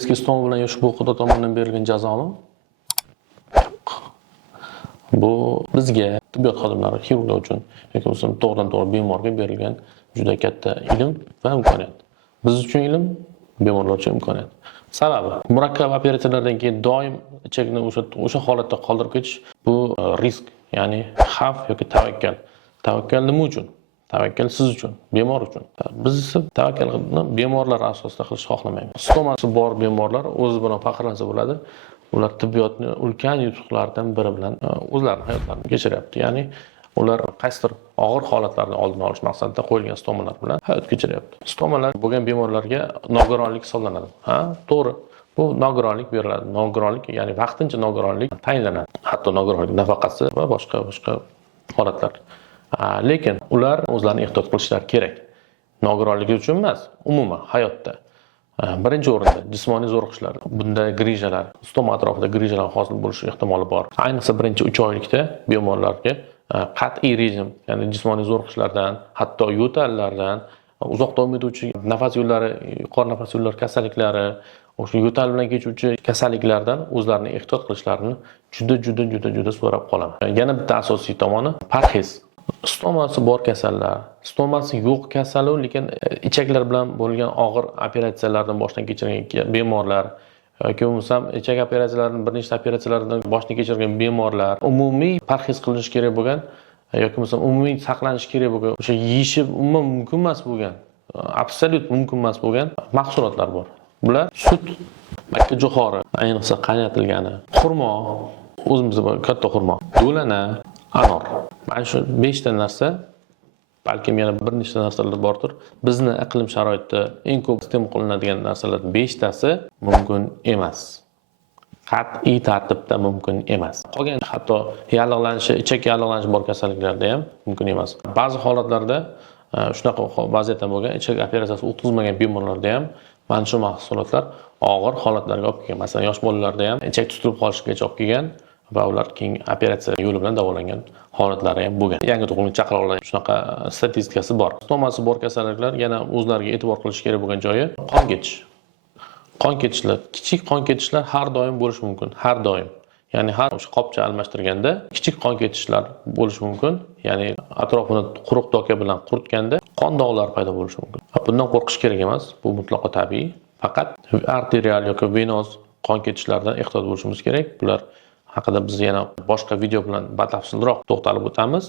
Sovetskiy stol bilan ushbu Xudo tomonidan berilgan jazomi? Bu bizga tibbiyot xodimlari, xirurglar uchun yoki bo'lmasam to'g'ridan-to'g'ri bemorga berilgan juda katta ilm va imkoniyat. Biz uchun ilm, bemorlar uchun imkoniyat. Sababi murakkab operatsiyalardan keyin doim ichakni o'sha holatda qoldirib ketish bu risk, ya'ni xavf yoki tavakkal. Tavakkal nima uchun? Tavakkal siz uchun, bemor uchun. Biz esa tavakkalni bemorlar asosida qilishni xohlamaymiz. Stomasi bor bemorlar o'zi bilan faxrlansa bo'ladi. Ular tibbiyotni ulkan yutuqlaridan biri bilan o'zlarining hayotlarini kechiryapti. Ya'ni ular qaysidir og'ir holatlarni oldini olish maqsadida qo'yilgan stomalar bilan hayot kechiryapti. Stomalar bo'lgan bemorlarga nogironlik hisoblanadi. Ha, to'g'ri. Bu nogironlik beriladi. Nogironlik, ya'ni vaqtincha nogironlik tayinlanadi. Hatto nogironlik nafaqasi va boshqa holatlar. Lekin ular o'zlarini ehtiyot qilishlari kerak. Nogironligi uchun emas, umuman hayotda. Birinchi o'rinda jismoniy zo'riqishlar. Bunda grijalar, stoma atrofida grijalar hosil bo'lish ehtimoli bor. Ayniqsa birinchi 3 oylikda bemorlarga qat'iy rejim, ya'ni jismoniy zo'riqishlardan, hatto yo'tallardan, uzoq davom etuvchi nafas yo'llari, yuqori nafas yo'llari kasalliklari, o'sha yo'tal bilan kechuvchi kasalliklardan o'zlarini ehtiyot qilishlarini juda so'rab qolaman. Yana bitta asosiy tomoni parhez. Stomasi bor kasallar, stomasi yo'q kasali, lekin ichaklar bilan bo'lgan og'ir operatsiyalardan boshdan kechirgan bemorlar yoki bo'lmasam ichak operatsiyalarining bir nechta operatsiyalardan boshdan kechirgan bemorlar, umumiy parhez qilinish kerak bo'lgan yoki bo'lmasam umumiy saqlanish kerak bo'lgan, o'sha yeyishi umuman mumkin emas bo'lgan, absolyut mumkin emas bo'lgan mahsulotlar bor. Bular sut, makkajo'xori, ayniqsa qaynatilgani, xurmo, o'zimizda bor katta xurmo, do'lana, anor. Mana shu 5 ta narsa, balkim yana bir nechta narsalar bordir. Bizni iqlim sharoitida eng ko'p iste'mol qilinadigan narsalar 5 tasi mumkin emas. Qat'iy tartibda mumkin emas. Qolgan hatto yallig'lanishi, ichak yallig'lanishi bor kasalliklarda ham mumkin emas. Ba'zi holatlarda shunaqa vaziyatda bo'lgan, ichak operatsiyasi o'tkazilmagan bemorlarda ham mana shu mahsulotlar og'ir holatlarga olib kelgan. Masalan, yosh bolalarda ham ichak tutilib qolishigacha olib kelgan va ular keyin operatsiya yo'li bilan davolangan holatlari ham bo'lgan. Yangi tug'ilgan chaqaloqlar shunaqa statistikasi bor. Stomasi bor kasalliklar yana o'zlariga e'tibor qilish kerak bo'lgan joyi qon ketish. Qon ketishlar, kichik qon ketishlar har doim bo'lishi mumkin, har doim. Ya'ni har o'sha qopcha almashtirganda kichik qon ketishlar bo'lishi mumkin. Ya'ni atrofini quruq doka bilan quritganda qon dog'lari paydo bo'lishi mumkin. Bundan qo'rqish kerak emas, bu mutlaqo tabiiy. Faqat arterial yoki venoz qon ketishlardan ehtiyot bo'lishimiz kerak. Bular haqida biz yana boshqa video bilan batafsilroq to'xtalib o'tamiz.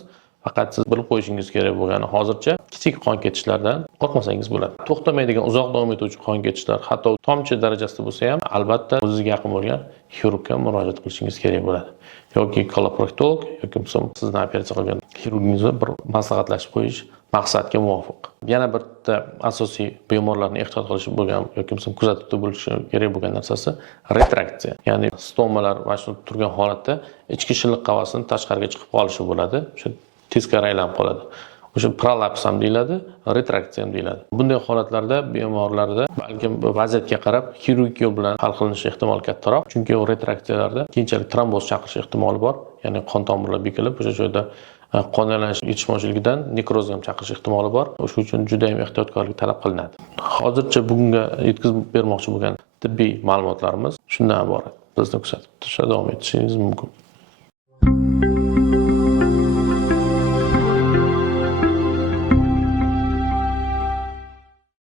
Faqat siz bilib qo'yishingiz kerak bo'lgani hozircha kichik qon ketishlardan qo'rqmasangiz bo'ladi. To'xtamaydigan uzoq davom etuvchi qon ketishlar, hatto tomchi darajasida bo'lsa ham, albatta o'zingizga yaqin bo'lgan xirurgga murojaat qilishingiz kerak bo'ladi. Yoki koloproktolog yoki bo'lmasam sizni operatsiya qilgan xirurgingizni bir maslahatlashib qo'yish maqsadga muvofiq. Yana bitta asosiy bemorlarni ehtiyot qilish bo'lgan yoki bo'lmasam kuzatuvda bo'lishi kerak bo'lgan narsasi retraksiya. Ya'ni stomalar mana shu turgan holatda ichki shilliq qafasining tashqariga chiqib qolishi bo'ladi. O'sha teskari aylanib qoladi. O'sha prolaps ham deyiladi, retraksiya ham deyiladi. Bunday holatlarda bemorlarda balkim vaziyatga qarab xirurgik yo'l bilan hal qilinishi ehtimoli kattaroq. Chunki u retraksiyalarda keyinchalik tromboz chaqirish ehtimoli bor. Ya'ni qon tomirlar bekilib, o'sha joyda qon aylanish yetishmovchiligidan nekroz ham chaqirish ehtimoli bor. Shuning uchun juda ham ehtiyotkorlik talab qilinadi. Hozircha bugunga yetkazib bermoqchi bo'lgan tibbiy ma'lumotlarimiz shundan iborat. Bizni kuzatib davom etishingiz mumkin.